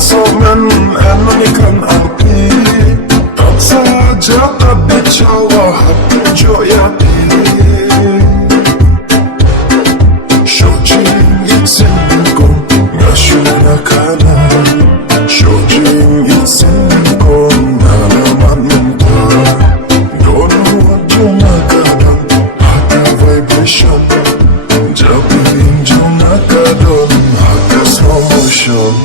somen ännu kan alltid tak saja tapi cawah joyati shojing itsin kon ngashuna kana shojing itsin kon nalaman menta don't want you nakadan haka vibration jumping junakadon haka slow motion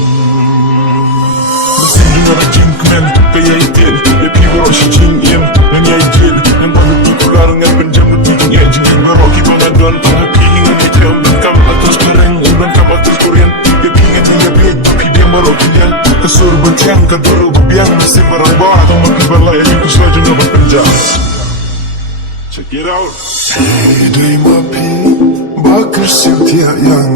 Sindungan jingkmen kaya itin ya pibro shi jingin dan ya jid dan baru dikular dengan penjam bikin ya jingin baru kibana don haki ingin item kam atas kering dan kam atas korean ya pingin hingga biar tapi dia baru kilian kesur bencang kaduru biang masih barang bawah atau makin berlai yang kuselaju nabat penjam check it out Pidai mapi bakar siu tia yang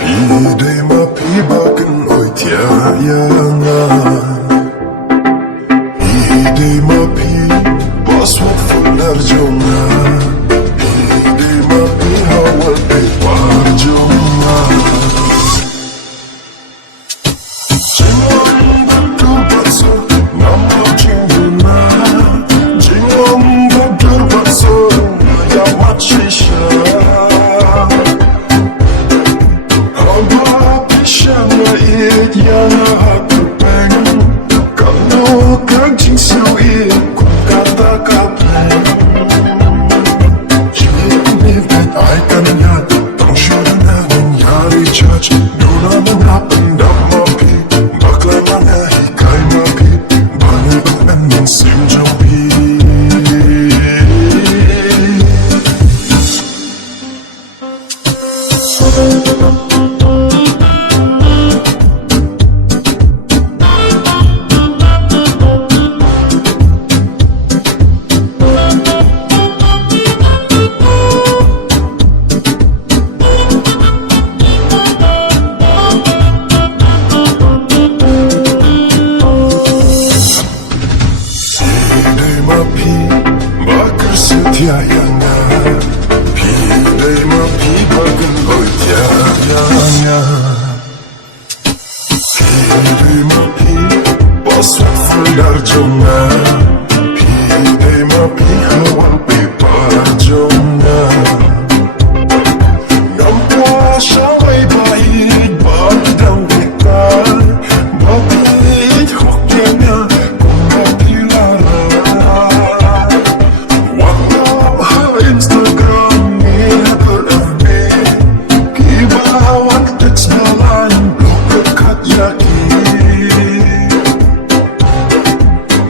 Pidai mapi bakar oi tia yang Pidai mapi paswat fular jonga Pidai mapi hawal pepar jonga Jingwang bakar bakso nama jingguna Jingwang bakar bakso ya machisha Yang aku pengen kamu kancing sawi ku kata kapten Ini ben aikan nyat tang syudan angin yari judge Duna menapendam mapi bakla mana hikai mapi Bani bahan min sim jampi Bakar setia yang Pidai mapi bagan oi tia yang Pidai mapi paswat fular jonga Pidai mapi hawan pepar jonga Nampak syawai baik badang dekar Baik hoknya kumati lara Instagram, Twitter, FB Kibawan teks malan blok dekat yaki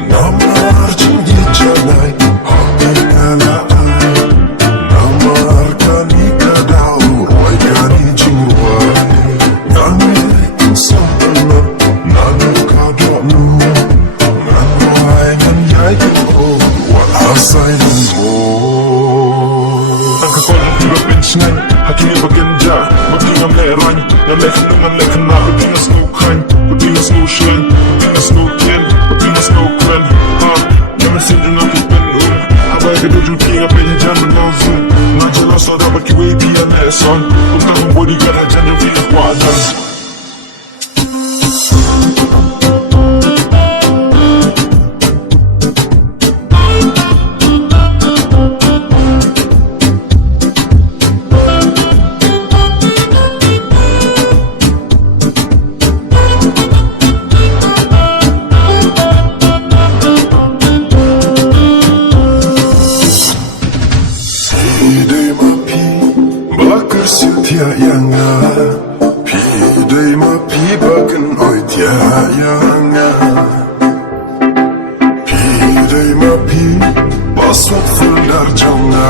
Namar jinggi jalai hati kalaan Namar kani kadau roy kani jingwai Nangilikin sanat nanu kadanu Nganwai ngan yai kiko wat asay nungmo Snai, hakimi baganja, maging meron Nalekhan na nalekhan na, paging nasnukan Paging nasnusyan, paging nasnukin Paging nasnukan, Naman sindyo na kipanun Habay ka duduki nga pinadyan manazun Nadyalan sa dapat kiway piyaneson Kung kakong bodyguard, hadyan yung pinakwadan Pidai mapi bakar setia yang Pidai mapi bagan oi tia yang Pidai mapi paswat fular jonga